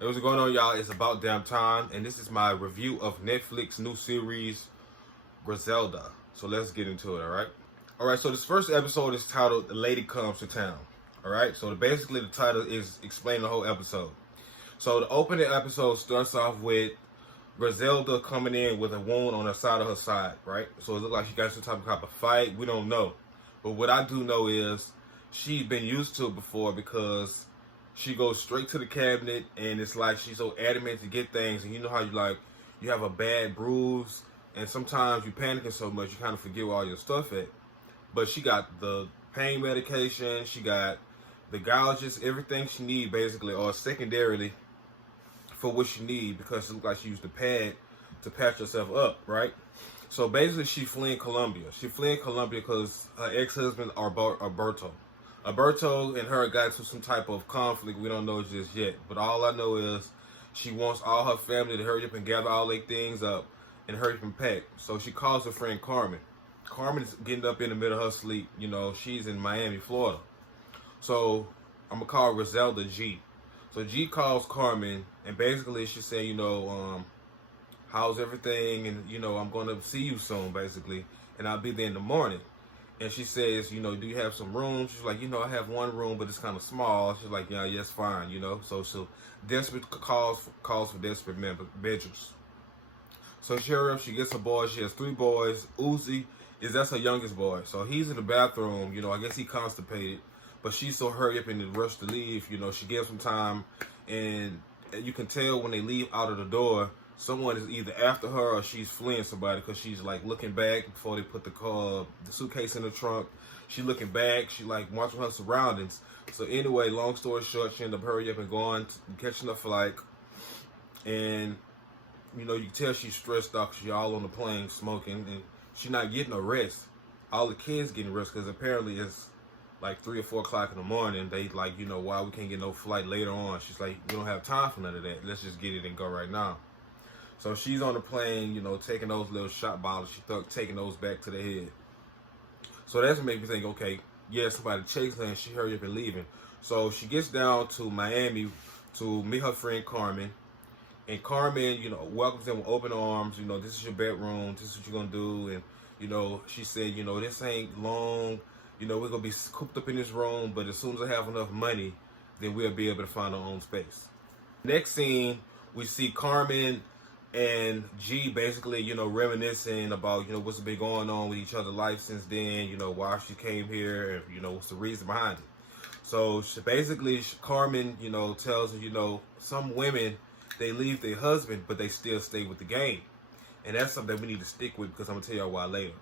Hey, what's going on, y'all? It's about damn time, and this is my review of Netflix new series Griselda. So let's get into it, all right. So this first episode is titled "The Lady Comes to Town." All right. So basically, the title is explaining the whole episode. So the opening episode starts off with Griselda coming in with a wound on the side of her side, right? So it looks like she got some type of fight. We don't know, but what I do know is she's been used to it before because she goes straight to the cabinet, and it's like she's so adamant to get things. And you know how you have a bad bruise, and sometimes you panicking so much you kind of forget where all your stuff at. But she got the pain medication, she got the gouges, everything she need basically, or secondarily for what she need, because it looked like she used the pad to patch herself up, right? So basically, she fleeing Colombia. She fleeing Colombia because her ex-husband, Alberto. Alberto and her got into some type of conflict. We don't know just yet. But all I know is she wants all her family to hurry up and gather all their things up and hurry up and pack. So she calls her friend Carmen. Carmen is getting up in the middle of her sleep. You know, she's in Miami, Florida. So I'm going to call Griselda G. So G calls Carmen, and basically she said, how's everything? And, I'm going to see you soon, basically. And I'll be there in the morning. And she says, do you have some room? She's like, I have one room, but it's kind of small. She's like, yeah, it's fine. So desperate calls for desperate bedrooms. So she hurry up, she gets her boys. She has 3 boys. Uzi that's her youngest boy. So he's in the bathroom. I guess he constipated. But she's so hurry up and in rush to leave. She gives him time. And you can tell when they leave out of the door, someone is either after her or she's fleeing somebody, because she's like looking back before they put the suitcase in the trunk. She looking back. She like watching her surroundings. So anyway, long story short, she ended up hurrying up and going, catching a flight. And, you can tell she's stressed out because she's all on the plane smoking. And she's not getting no rest. All the kids getting rest because apparently it's like 3 or 4 o'clock in the morning. They like, why we can't get no flight later on. She's like, we don't have time for none of that. Let's just get it and go right now. So she's on the plane, taking those little shot bottles. She taking those back to the head. So that's what made me think, okay, yeah, somebody chasing her, and she hurry up and leaving. So she gets down to Miami to meet her friend Carmen. And Carmen, welcomes them with open arms. This is your bedroom. This is what you're going to do. And, she said, this ain't long. We're going to be cooped up in this room. But as soon as I have enough money, then we'll be able to find our own space. Next scene, we see Carmen and G basically, reminiscing about, what's been going on with each other's life since then, why she came here, and, what's the reason behind it. So Carmen, tells her, some women, they leave their husband, but they still stay with the game. And that's something that we need to stick with, because I'm going to tell y'all why later.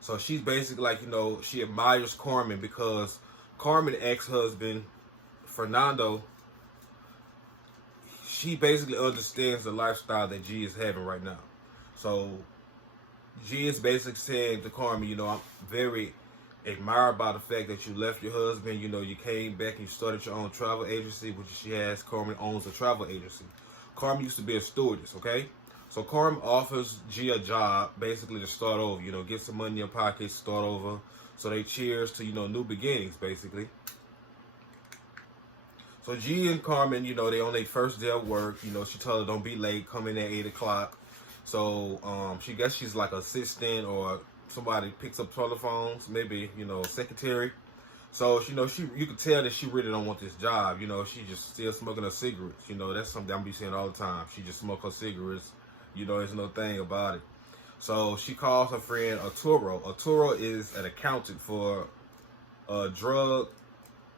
So she's basically like, she admires Carmen because Carmen's ex-husband, Fernando, she basically understands the lifestyle that G is having right now. So G is basically saying to Carmen, I'm very admired by the fact that you left your husband. You came back and you started your own travel agency, which she has. Carmen owns a travel agency. Carmen used to be a stewardess, okay? So Carmen offers G a job, basically to start over, get some money in your pocket, start over. So they cheers to, new beginnings, basically. So G and Carmen, they on their first day of work. She told her don't be late, come in at 8 o'clock. So she's like assistant, or somebody picks up telephones, maybe, secretary. So, you can tell that she really don't want this job. She just still smoking her cigarettes. That's something I'm be saying all the time. She just smoke her cigarettes. There's no thing about it. So she calls her friend Arturo. Arturo is an accountant for a drug.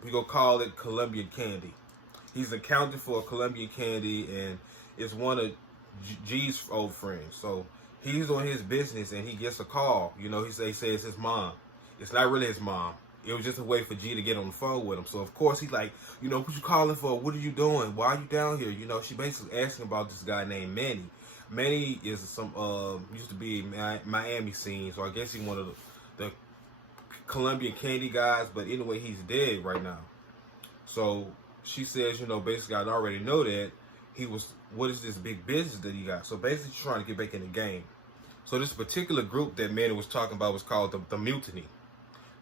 We gonna call it Colombian candy. He's accounting for Colombian candy, and it's one of G's old friends. So he's on his business, and he gets a call. He says his mom. It's not really his mom. It was just a way for G to get on the phone with him. So of course he's like, what you calling for? What are you doing? Why are you down here? She basically asking about this guy named Manny. Manny is used to be a Miami scene, so I guess he's one of the Colombian candy guys, but anyway, he's dead right now. So she says, basically, I already know that what is this big business that he got? So basically, she's trying to get back in the game. So this particular group that Manny was talking about was called the Mutiny.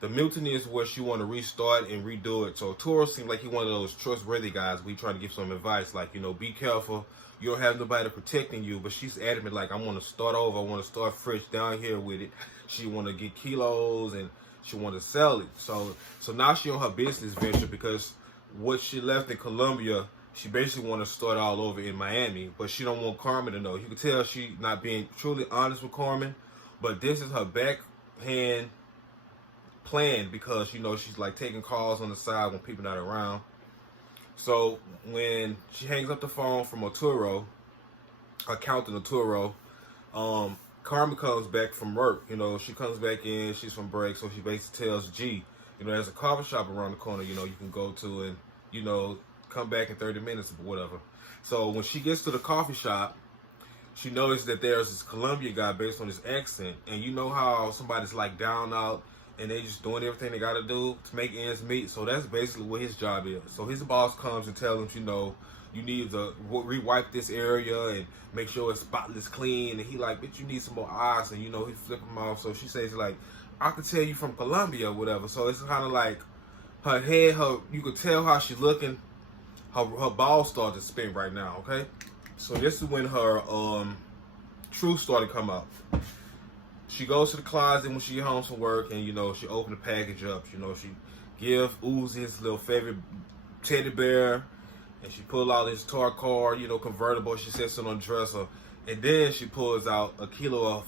The mutiny is where she want to restart and redo it. So Toro seemed like he one of those trustworthy guys. We trying to give some advice, like, you know, be careful. You don't have nobody protecting you. But she's adamant, like, I want to start over. I want to start fresh down here with it. She want to get kilos and she want to sell it. So now she on her business venture because what she left in Colombia, she basically want to start all over in Miami. But she don't want Carmen to know. You can tell she not being truly honest with Carmen. But this is her backhand plan because, you know, she's like taking calls on the side when people not around. So when she hangs up the phone from Arturo, accountant Arturo, Carmen comes back from work. You know, she comes back in, she's from break, so she basically tells G, you know, there's a coffee shop around the corner, you know, you can go to and, you know, come back in 30 minutes or whatever. So when she gets to the coffee shop, she noticed that there's this Colombian guy based on his accent. And you know how somebody's like down out and they just doing everything they got to do to make ends meet. So that's basically what his job is. So his boss comes and tells him, you know, you need to re-wipe this area and make sure it's spotless clean. And he like, bitch, you need some more eyes. And, you know, he flip him off. So she says, like, I could tell you from Colombia or whatever. So it's kind of like her head, you could tell how she's looking. Her balls start to spin right now, okay? So this is when her truth started to come out. She goes to the closet when she get home from work and, you know, she open the package up. You know, she give Uzi his little favorite teddy bear and she pull out his toy car, you know, convertible. She sets it on the dresser and then she pulls out a kilo of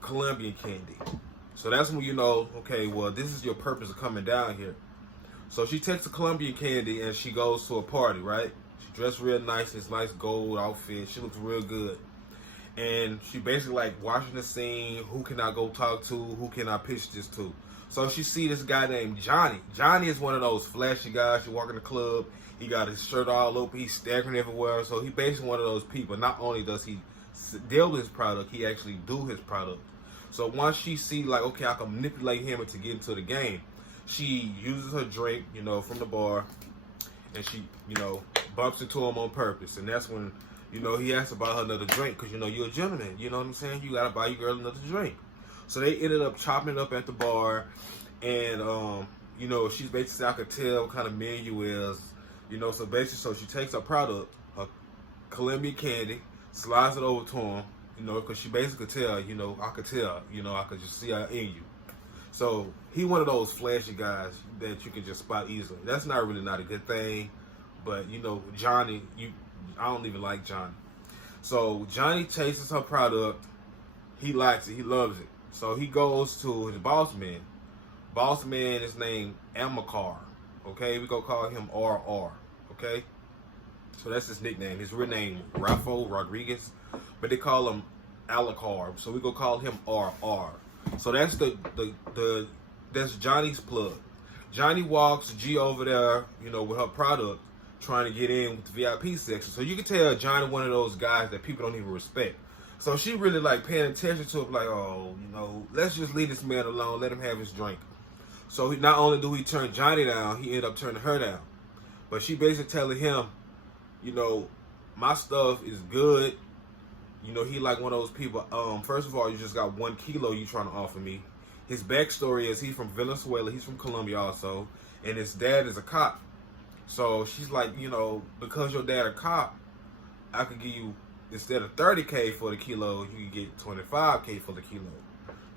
Colombian candy. So that's when you know, okay, well, this is your purpose of coming down here. So she takes the Colombian candy and she goes to a party, right? She dressed real nice, this nice gold outfit. She looks real good. And she basically like watching the scene, who can I go talk to, who can I pitch this to? So she see this guy named Johnny. Johnny is one of those flashy guys. You walk in the club, he got his shirt all open, he's staggering everywhere. So he basically one of those people. Not only does he deal with his product, he actually do his product. So once she see like, okay, I can manipulate him to get into the game, she uses her drink, you know, from the bar, and she, you know, bumps into him on purpose. And that's when, you know, he asks about her another drink because, you know, you're a gentleman. You know what I'm saying? You got to buy your girl another drink. So they ended up chopping it up at the bar. And, you know, she's basically, I could tell what kind of man you is. You know, so basically, so she takes her product, her Colombian candy, slides it over to him, you know, because she basically could tell, you know, I could tell, you know, I could just see her in you. So he one of those flashy guys that you can just spot easily. That's not a good thing. But, you know, Johnny, I don't even like Johnny. So Johnny tastes her product. He likes it. He loves it. So he goes to his boss man. Boss man is named Amilcar. Okay, we gonna call him RR. Okay, so that's his nickname. His real name Rafael Rodriguez, but they call him Alicar. So we gonna call him RR. So that's that's Johnny's plug. Johnny walks G over there, you know, with her product, trying to get in with the VIP section. So you can tell Johnny one of those guys that people don't even respect. So she really like paying attention to him, like, oh, you know, let's just leave this man alone, let him have his drink. So not only do he turn Johnny down, he ended up turning her down. But she basically telling him, you know, my stuff is good. You know, he like one of those people, first of all, you just got 1 kilo you trying to offer me. His backstory is he's from Venezuela, he's from Colombia also, and his dad is a cop. So she's like, you know, because your dad a cop, I could give you, instead of 30K for the kilo, you can get 25K for the kilo.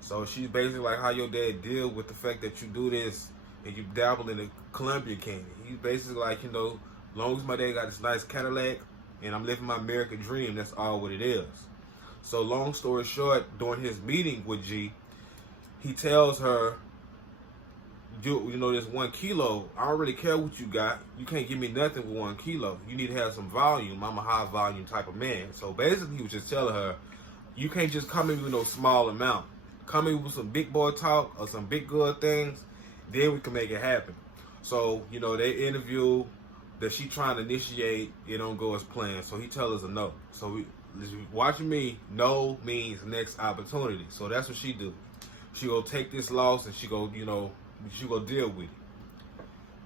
So she's basically like how your dad deal with the fact that you do this and you dabble in the Colombian candy. He's basically like, you know, as long as my dad got this nice Cadillac and I'm living my American dream, that's all what it is. So long story short, during his meeting with G, he tells her, you know, this 1 kilo, I don't really care what you got. You can't give me nothing with 1 kilo. You need to have some volume. I'm a high volume type of man. So basically he was just telling her, you can't just come in with no small amount. Come in with some big boy talk or some big good things, then we can make it happen. So, you know, they interview that she trying to initiate, it don't go as planned. So he tells us a no. So watching me, no means next opportunity. So that's what she do. She go take this loss and she go, you know, she go deal with it.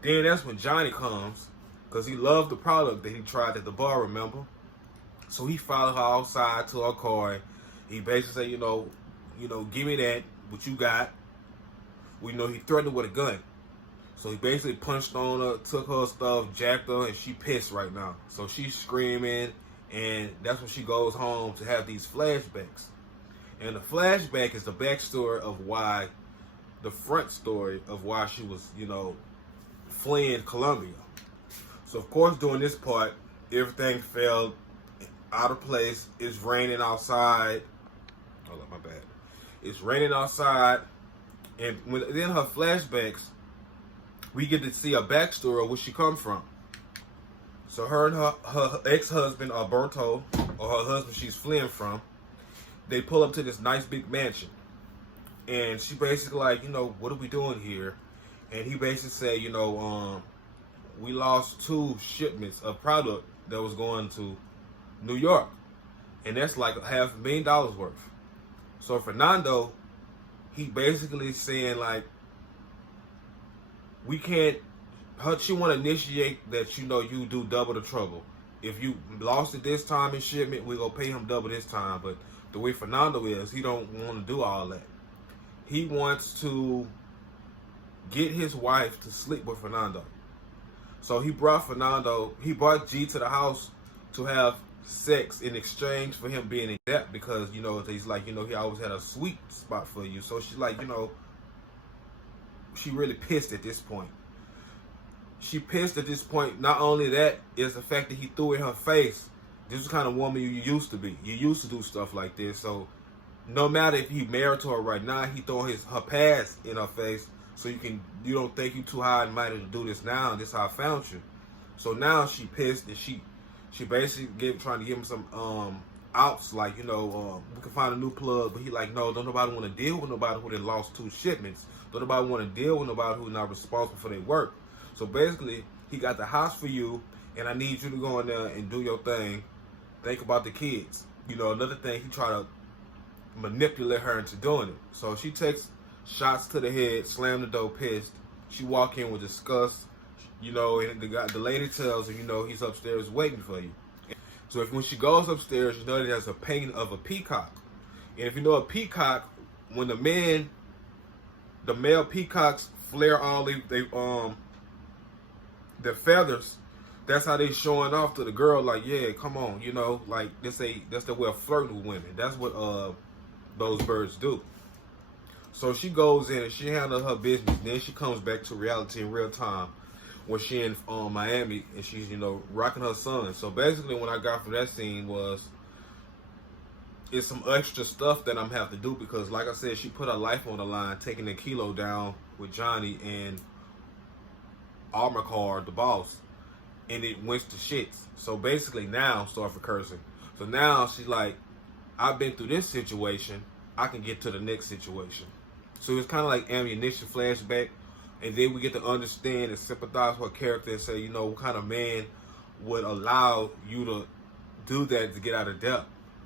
Then that's when Johnny comes, because he loved the product that he tried at the bar, remember? So he followed her outside to her car. He basically said, you know, give me that, what you got. we know he threatened her with a gun. So he basically punched on her, took her stuff, jacked her, and she pissed right now. So she's screaming, and that's when she goes home to have these flashbacks. And the flashback is the backstory of why, the front story of why she was, fleeing Colombia. So of course, during this part, everything fell out of place. It's raining outside. Hold up, my bad. It's raining outside, and then her flashbacks, we get to see a backstory of where she come from. So her and her ex-husband, Alberto, or her husband she's fleeing from, they pull up to this nice big mansion. And she basically like, what are we doing here? And he basically said, we lost 2 shipments of product that was going to New York. And that's like $500,000 worth. So Fernando, he basically saying like, we can't, she want to initiate that, you do double the trouble. If you lost it this time in shipment, we're going to pay him double this time. But the way Fernando is, he don't want to do all that. He wants to get his wife to sleep with Fernando. So he brought G to the house to have sex in exchange for him being in debt, because, he's like, he always had a sweet spot for you. So she's like, she really pissed at this point. She pissed at this point. Not only that, is the fact that he threw in her face, this is the kind of woman you used to be. You used to do stuff like this. So no matter if he married to her right now, he throwing her past in her face, so you don't think you too high and mighty to do this now, and this is how I found you. So now she pissed, and she basically trying to give him some outs, like, we can find a new plug, but he like, no, don't nobody want to deal with nobody who done lost 2 shipments. Don't nobody want to deal with nobody who's not responsible for their work. So basically, he got the house for you, and I need you to go in there and do your thing. Think about the kids. Another thing, he try to manipulate her into doing it. So she takes shots to the head, slam the door, pissed. She walk in with disgust, and the lady tells her, he's upstairs waiting for you. So when she goes upstairs, that there's a painting of a peacock. And if you know a peacock, when the male peacocks flare all their feathers, that's how they showing off to the girl, like, yeah, come on, like that's the way of flirting with women. That's what those birds do. So she goes in and she handles her business. Then she comes back to reality in real time when she in Miami, and she's rocking her son. So basically, what I got from that scene was, it's some extra stuff that I'm have to do, because like I said, she put her life on the line, taking the kilo down with Johnny and Armacard, the boss, and it went to shits. So basically now, sorry for cursing. So now she's like, I've been through this situation, I can get to the next situation. So it's kind of like ammunition flashback, and then we get to understand and sympathize with her character and say, what kind of man would allow you to do that to get out of debt.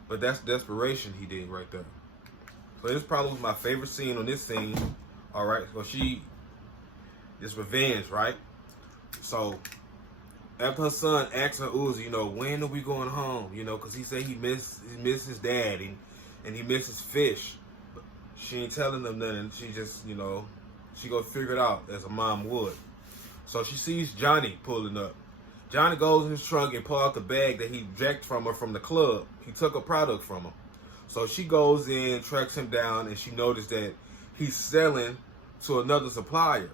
But that's desperation he did right there. So this probably was my favorite scene on this scene. All right, so it's revenge, right? So after her son asks her, Uzi, when are we going home? Because he said he missed his dad and he misses fish. But she ain't telling them nothing. She just, she go figure it out as a mom would. So she sees Johnny pulling up. Johnny goes in his trunk and pulls out the bag that he jacked from her from the club. He took a product from her. So she goes in, tracks him down, and she noticed that he's selling to another supplier.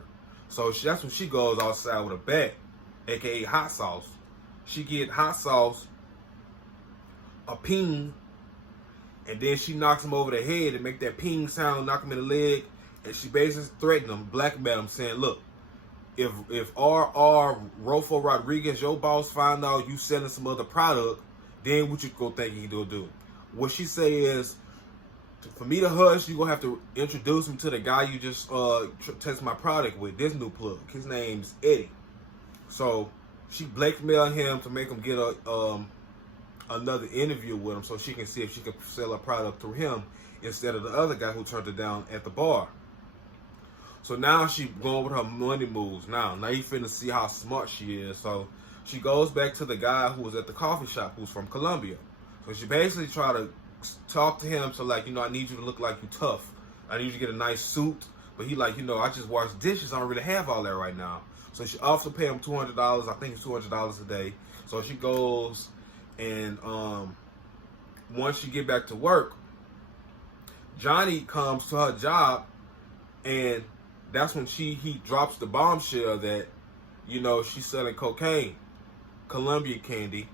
So that's when she goes outside with a bat, aka hot sauce. She get hot sauce, a ping, and then she knocks him over the head and make that ping sound, knock him in the leg, and she basically threatened him, blackmail him, saying, look, if R.R. Rofo Rodriguez, your boss, find out you selling some other product, then what you gonna think he gonna do? What she say is, for me to hush, you gonna have to introduce him to the guy you just test my product with, this new plug. His name's Eddie. So she blackmailed him to make him get another interview with him, so she can see if she can sell a product through him instead of the other guy who turned her down at the bar. So now she going with her money moves. Now you finna see how smart she is. So she goes back to the guy who was at the coffee shop, who's from Colombia. So she basically try to talk to him. So like, I need you to look like you tough. I need you to get a nice suit, But he like, I just wash dishes. I don't really have all that right now. So she also pay him $200. I think it's $200 a day. So she goes and once she get back to work, Johnny comes to her job, and that's when he drops the bombshell that, she's selling cocaine, Colombia candy,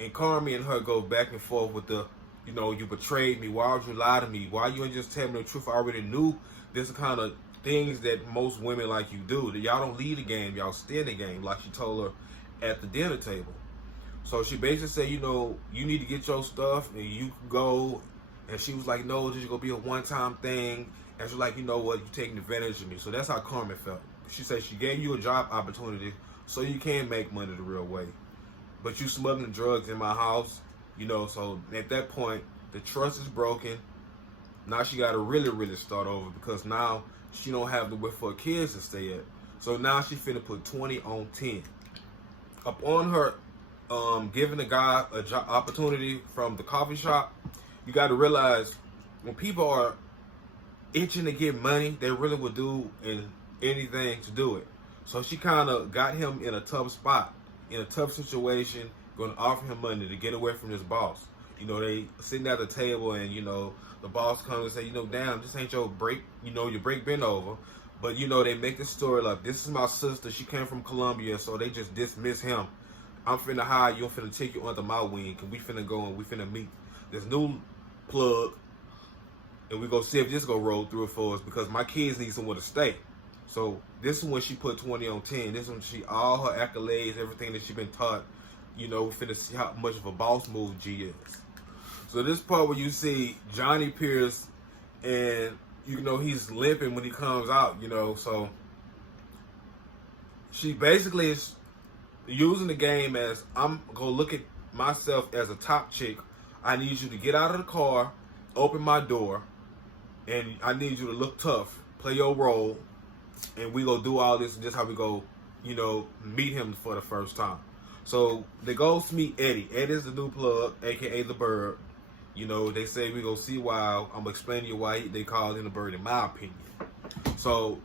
and Carmi and her go back and forth with the, you betrayed me. Why would you lie to me? Why you ain't just tell me the truth? I already knew this kind of things that most women like you do. That y'all don't lead the game, y'all stay in the game, like she told her at the dinner table. So she basically said, you need to get your stuff and you can go. And she was like, no, this is going to be a one-time thing. And she's like, you know what, you're taking advantage of me. So that's how Carmen felt. She said she gave you a job opportunity so you can make money the real way. But you smuggling drugs in my house, so at that point, the trust is broken. Now she got to really, really start over because now she don't have the where for her kids to stay at. So now she finna put 20 on 10. Upon her giving the guy a job opportunity from the coffee shop, you got to realize when people are itching to get money, they really will do anything to do it. So she kind of got him in a tough spot, in a tough situation, going to offer him money to get away from his boss. They sitting at the table and, the boss comes and say, damn, this ain't your break, your break been over. But, they make the story like, this is my sister. She came from Colombia, so they just dismiss him. I'm finna hire you. I'm finna take you under my wing. And we finna go and we finna meet this new plug. And we go see if this go roll through it for us because my kids need somewhere to stay. So this is when she put 20 on 10. This is when she, all her accolades, everything that she been taught, finna see how much of a boss move G is. So this part where you see Johnny Pierce and, he's limping when he comes out, so she basically is using the game as, I'm going to look at myself as a top chick. I need you to get out of the car, open my door, and I need you to look tough, play your role, and we go do all this, and just how we go, meet him for the first time. So they go meet Eddie. Eddie's the new plug, aka the Bird. They say we go see why. I'm gonna explain to you why they called him the Bird, in my opinion. So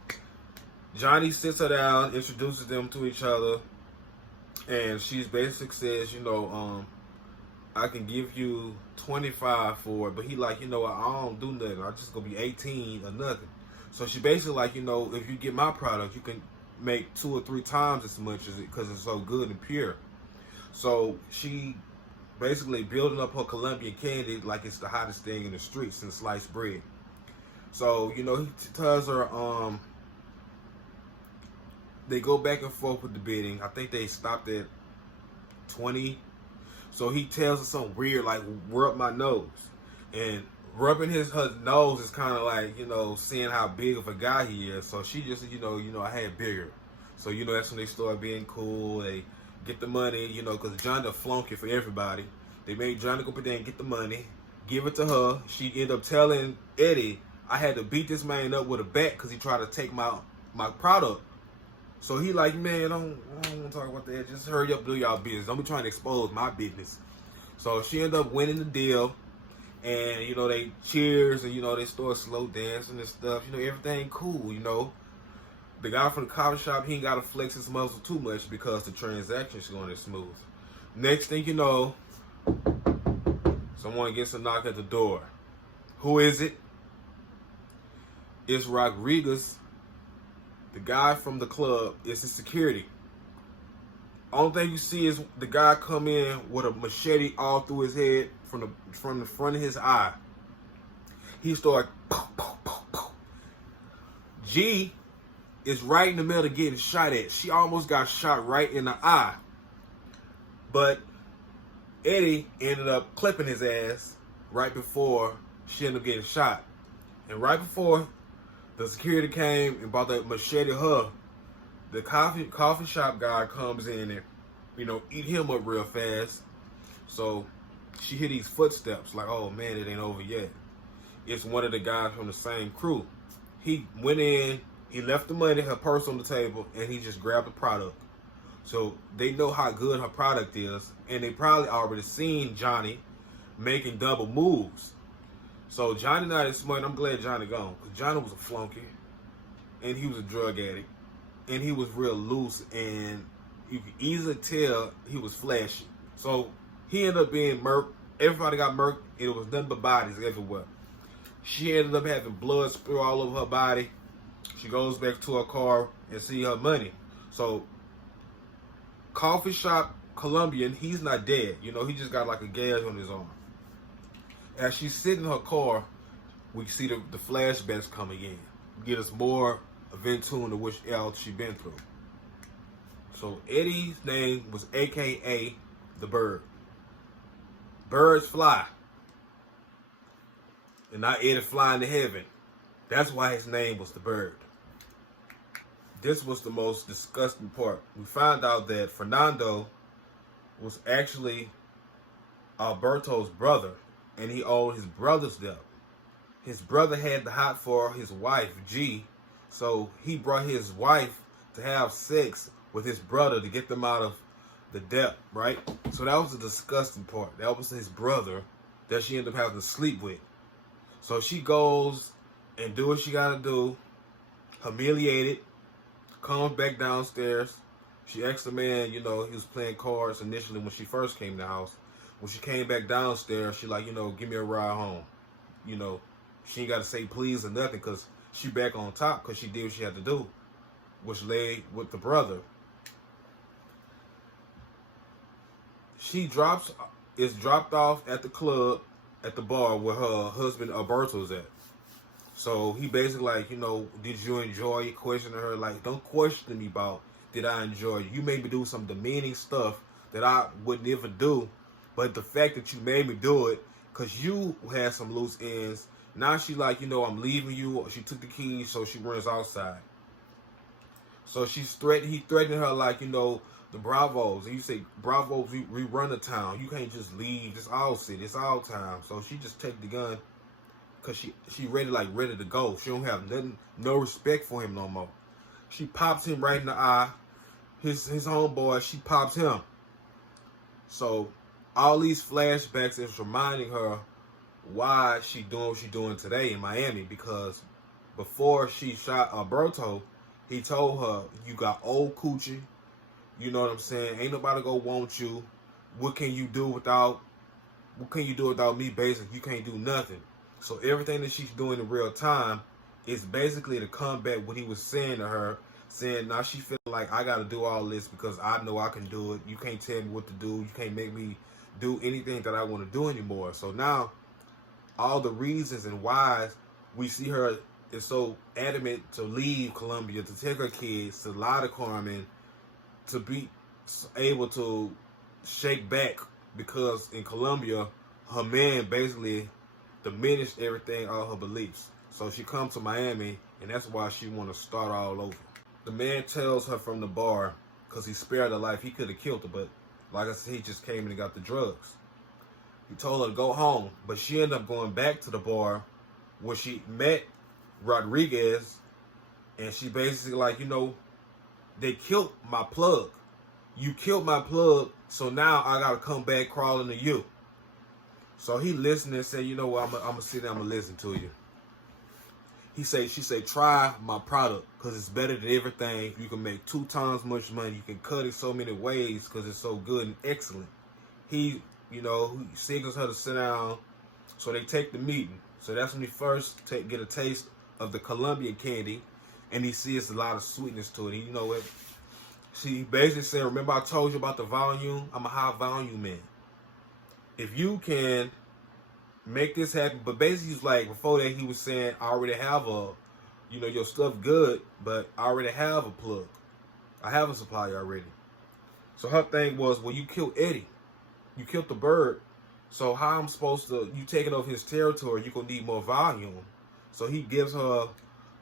Johnny sits her down, introduces them to each other, and she basically says, I can give you 25 for it, but he like, I don't do nothing. I'm just gonna be 18 or nothing. So she basically like, if you get my product, you can make 2 or 3 times as much as it because it's so good and pure. So she basically building up her Colombian candy like it's the hottest thing in the street since sliced bread. So, he tells her, they go back and forth with the bidding. I think they stopped at 20. So he tells her something weird like, rub my nose. And rubbing her nose is kind of like, seeing how big of a guy he is. So she just, I had bigger. So, that's when they start being cool. They get the money, because Johnny flunky for everybody. They made Johnny go there and get the money, give it to her. She ended up telling Eddie, I had to beat this man up with a bat because he tried to take my product. So he like, man, I don't want to talk about that. Just hurry up, do y'all business. Don't be trying to expose my business. So she ended up winning the deal. And, they cheers and, they start slow dancing and stuff. Everything cool, The guy from the coffee shop, he ain't got to flex his muscle too much because the transaction's going smooth. Next thing you know, someone gets a knock at the door. Who is it? It's Rodriguez. The guy from the club. It's the security. Only thing you see is the guy come in with a machete all through his head from the front of his eye. He started pow, pow, pow, pow. G is right in the middle of getting shot at. She almost got shot right in the eye. But Eddie ended up clipping his ass right before she ended up getting shot. And right before the security came and brought that machete her, the coffee shop guy comes in and, eat him up real fast. So she hear these footsteps like, oh man, it ain't over yet. It's one of the guys from the same crew. He went in, he left the money, her purse on the table, and he just grabbed the product. So they know how good her product is, and they probably already seen Johnny making double moves. So Johnny not as smart. I'm glad Johnny gone, because Johnny was a flunky. and he was a drug addict, and he was real loose, and you could easily tell he was flashy. So he ended up being murked. Everybody got murked. It was nothing but bodies everywhere. She ended up having blood spill all over her body. She goes back to her car and see her money. So coffee shop Colombian, he's not dead. You know, he just got like a gash on his arm. As she's sitting in her car, we see the flashbacks coming in. Get us more of in tune to which else she been through. So Eddie's name was AKA the Bird. Birds fly. And not Eddie flying to heaven. That's why his name was the Bird. This was the most disgusting part. We found out that Fernando was actually Alberto's brother, and he owed his brother's debt. His brother had the hot for his wife, G, so he brought his wife to have sex with his brother to get them out of the debt, right? So that was the disgusting part. That was his brother that she ended up having to sleep with. So she goes and do what she gotta do, humiliated, comes back downstairs. She asked the man, you know, he was playing cards initially when she first came to the house. When she came back downstairs, she like, you know, give me a ride home. You know, she ain't got to say please or nothing because she back on top because she did what she had to do, which lay with the brother. She is dropped off at the club, at the bar where her husband Alberto's at. So he basically like, you know, did you enjoy it? Questioning her, like, don't question me about did I enjoy it. You made me do some demeaning stuff that I would never do. But the fact that you made me do it, because you had some loose ends, now she like, you know, I'm leaving you. She took the keys, so she runs outside. So he threatened her like, you know, the Bravos. And you say, Bravos, we run the town. You can't just leave. It's our city. It's our town. So she just take the gun because she ready to go. She don't have nothing, no respect for him no more. She pops him right in the eye. His homeboy, she pops him. So all these flashbacks is reminding her why she doing what she doing today in Miami, because before she shot Alberto, he told her, you got old coochie, you know what I'm saying? Ain't nobody gonna want you. What can you do without me? Basically, you can't do nothing. So everything that she's doing in real time is basically to combat what he was saying to her, saying now she feeling like I gotta do all this because I know I can do it. You can't tell me what to do. You can't make me do anything that I want to do anymore. So now all the reasons and whys we see her is so adamant to leave Colombia, to take her kids, to lie to Carmen, to be able to shake back because in Colombia, her man basically diminished everything, all her beliefs. So she comes to Miami, and that's why she want to start all over. The man tells her from the bar, because he spared her life, he could have killed her, but like I said, he just came in and got the drugs. He told her to go home, but she ended up going back to the bar where she met Rodriguez, and she basically like, you know, they killed my plug. You killed my plug, so now I gotta come back crawling to you. So he listened and said, you know what, I'm gonna sit down, I'm gonna listen to you. She said, try my product, because it's better than everything. You can make 2 times much money. You can cut it so many ways because it's so good and excellent. He, you know, he signals her to sit down. So they take the meeting. So that's when he first get a taste of the Colombian candy, and he sees a lot of sweetness to it. And you know what? She basically said, remember I told you about the volume? I'm a high volume man. If you can make this happen, but basically he's like, before that he was saying, I already have you know, your stuff good, but I already have a plug. I have a supplier already. So her thing was, well, you killed Eddie. You killed the bird. So how I'm supposed to, you taking over his territory, you're going to need more volume. So he gives her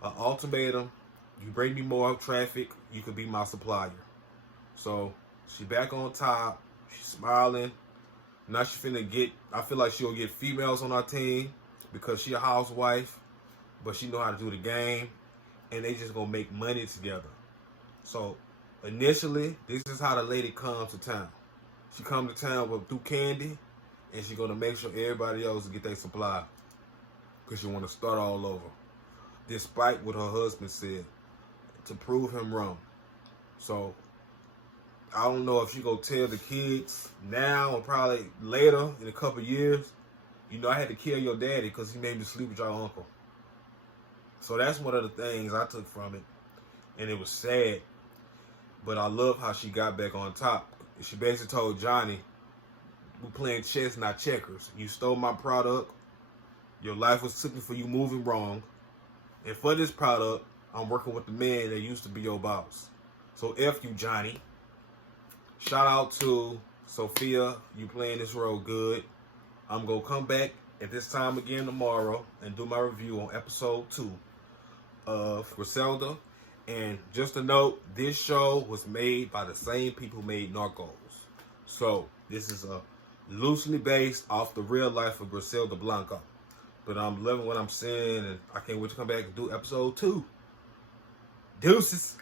an ultimatum. You bring me more traffic, you could be my supplier. So she back on top. She's smiling. Now she finna I feel like she'll get females on our team because she a housewife, but she know how to do the game, and they just gonna make money together. So initially, this is how the lady comes to town. She come to town through candy, and she gonna make sure everybody else get their supply because she wanna start all over, despite what her husband said. to prove him wrong. So I don't know if she go tell the kids now or probably later in a couple of years, you know, I had to kill your daddy because he made me sleep with your uncle. So that's one of the things I took from it. And it was sad. But I love how she got back on top. She basically told Johnny, we're playing chess, not checkers. You stole my product. Your life was taken for you moving wrong. And for this product, I'm working with the man that used to be your boss. So F you, Johnny. Shout out to Sophia. You playing this role good. I'm going to come back at this time again tomorrow and do my review on episode 2 of Griselda. And just a note, this show was made by the same people who made Narcos. So this is loosely based off the real life of Griselda Blanco. But I'm loving what I'm seeing, and I can't wait to come back and do episode 2. Deuces.